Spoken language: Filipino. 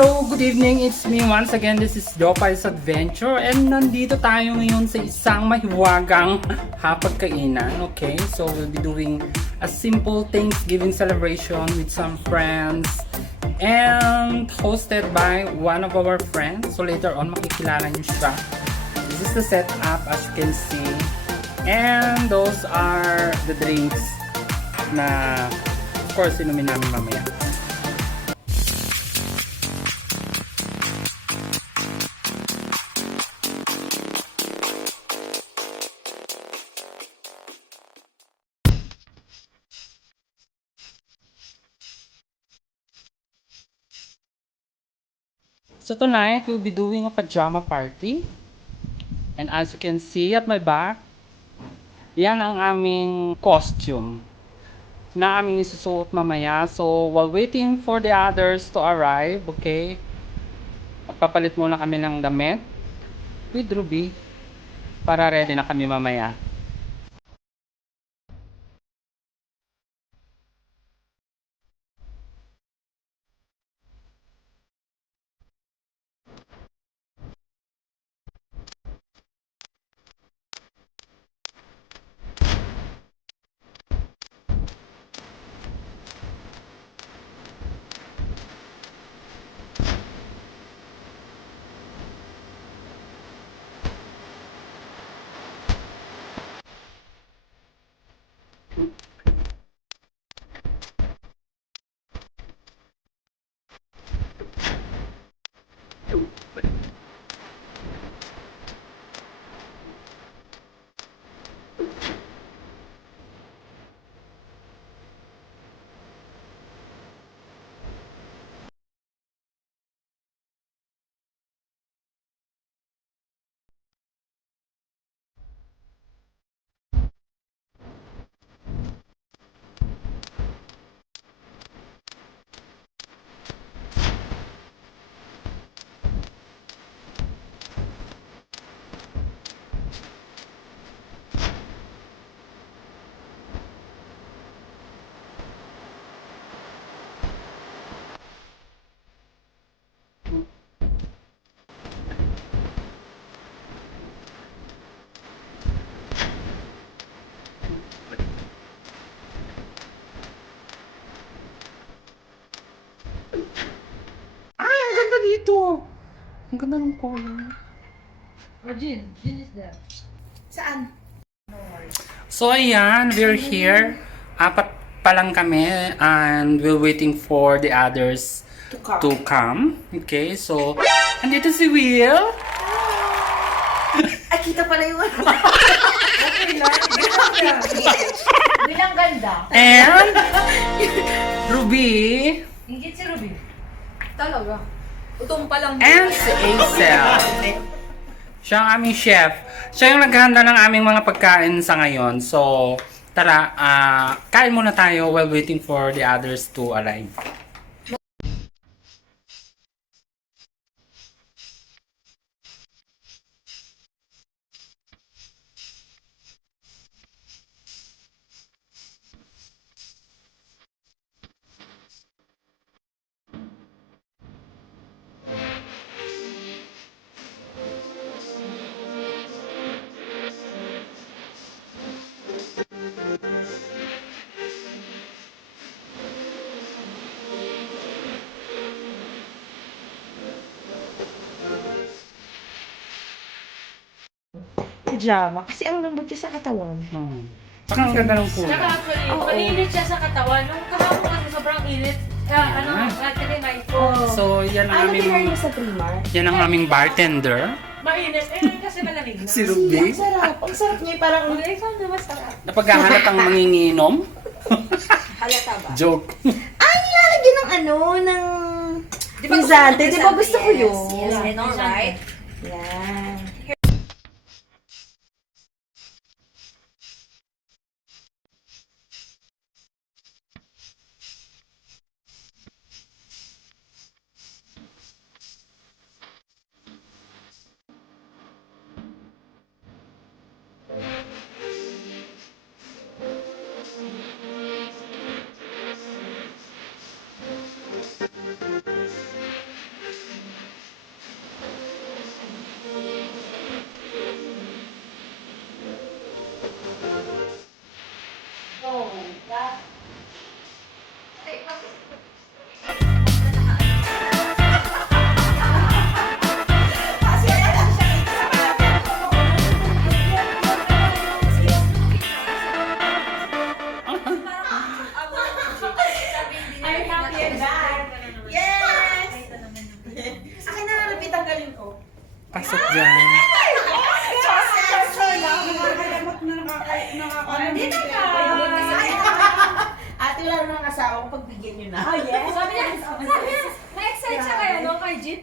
Hello, good evening. It's me once again. This is Jopai's Adventure and nandito tayo ngayon sa isang mahiwagang hapagkainan. Okay, so we'll be doing a simple Thanksgiving celebration with some friends and hosted by one of our friends. So later on, makikilala niyo siya. This is the setup as you can see. And those are the drinks na of course inumin namin mamaya. So tonight, we'll be doing a pajama party. And as you can see at my back, yan ang aming costume na aming isusuot mamaya. So while waiting for the others to arrive, okay, magpapalit muna kami ng damit with Ruby para ready na kami mamaya. Ay, ang ganda dito! Ang ganda ng color. Oh, Jin is there. Saan? So ayan, we're here. Apat pa lang kami and we're waiting for the others to come. Okay, so andito si Will. Ay, kita pala yung ano. Okay lang. Bilang ganda. And Ruby. Higit si Ruby. Talaga. Utong pa lang. And si Acel. Siya ang aming chef. Siya yung naghahanda ng aming mga pagkain sa ngayon. So, tara, kain muna tayo while waiting for the others to arrive. Pajama. Kasi ang lambot niya sa katawan. Saka ang ganda ng kulay. Saka actually, mainit siya sa katawan. Nung kahapon kasi sobrang init. Actually, may So, yan ang Ano aming, pinari mo sa Primark? yan ang aming bartender. mainit. Eh, kasi malamig na. Si Ruby. Ang sarap. Ang sarap niya. Parang Ay, saan na masarap? Napaghahanap ang manginginom. Halata ba? Joke. ay, nilalagyan ng ano, ng pisante. Di ba gusto ko yun? Yes, I know, right? Yan. sasabihin ko. Pasok dyan. Dito ka! Ate, wala naman ang asawa ko, pagbigyan nyo na. Sabi niya, na-excite siya kaya no kay Jeep.